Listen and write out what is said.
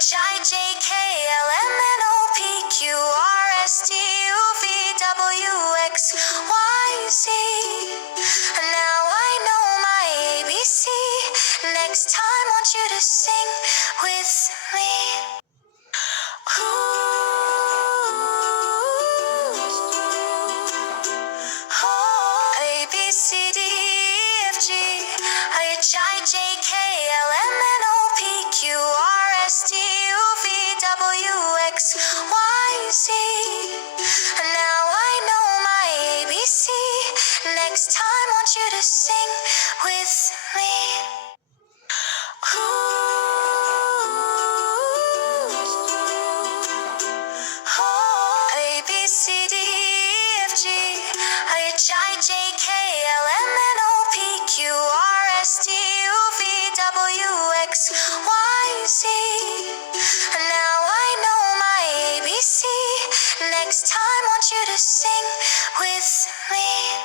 H I J K L M N O P Q R S T U V W X Y Z. Now I know my ABC. Next time, want you to sing with me. A B C D E F G H I J K L M N O P Q R S T U V W X Y Z. Now I know my ABC. Next time, want you to sing with me. A B C D E F G H I J K L M N O P Q R S T U V W X Y Z. Now I know my ABC. Next time, want you to sing with me.